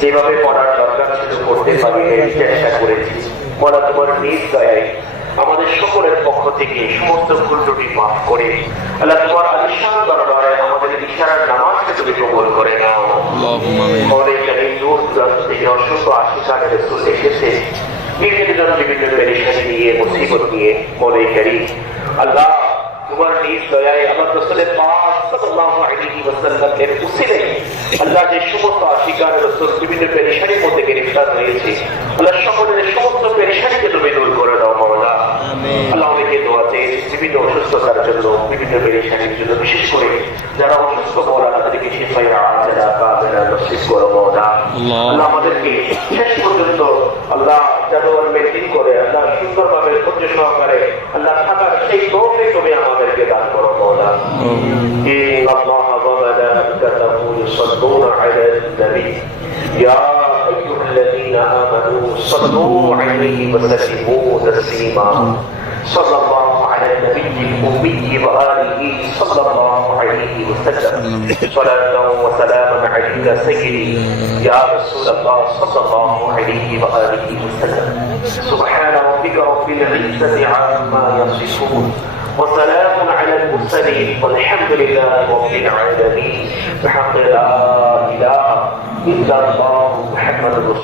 যেভাবে পড়ার দরকার ছিল করতে পারি এই চেষ্টা করেছি। পড়া তোমার নিজ দয়ায় আমাদের সকলের পক্ষ থেকে সমস্ত ভুল ত্রুটি মাফ করে। আল্লাহ তোমার আলিশান দরবারে আমাদের ইশারার নামাজকে তুমি কবল করে নাও। অনেক এই দূর দূরান্ত থেকে অসংখ্য আশিকার রেসুল এসেছে। বিভিন্ন জন বিভিন্ন পেরেশানি নিয়ে মুসিবত নিয়ে মনে করি। আল্লাহ তোমার নিজ দয়ায় আমার রসুলের পাক সাল্লাল্লাহু আলাইহি ওয়াসাল্লামের উসিলে আল্লাহ যে সমস্ত আশিকার রসুল বিভিন্ন পেরেশানির মধ্যে গ্রেফতার হয়েছে আল্লাহ সকলের সমস্ত পেরেশানিকে তুমি দূর করে দাও মাওলা আল্লাহ অনেকে দোয়াতে বিভিন্ন অসুস্থতার জন্য বিভিন্ন পেরেশানির জন্য বিশেষ করে যারা অসুস্থ মৌলা তাদেরকে শিফাই আজেরা কাবেরা নসিব করো মৌলা আল্লাহ। আমাদেরকে শেষ পর্যন্ত আল্লাহ যেন মেনটেন করে আল্লাহ সুন্দরভাবে ধৈর্য সহকারে আল্লাহ থাকার সেই তৌফিক তুমি আমাদেরকে النبي يا أيها الذين آمنوا صلوا عليه وسلموا تسليما. صلى الله على النبي الأمي وآله صلى الله عليه وسلم. صلاة وسلاما عليك سيدي. يا رسول الله صلى الله عليه وآله وسلم. سبحان ربك رب العزة عما يصفون. وسلام على المرسلين والحمد لله رب العالمين. بحق لا إله إلا الله محمد رسول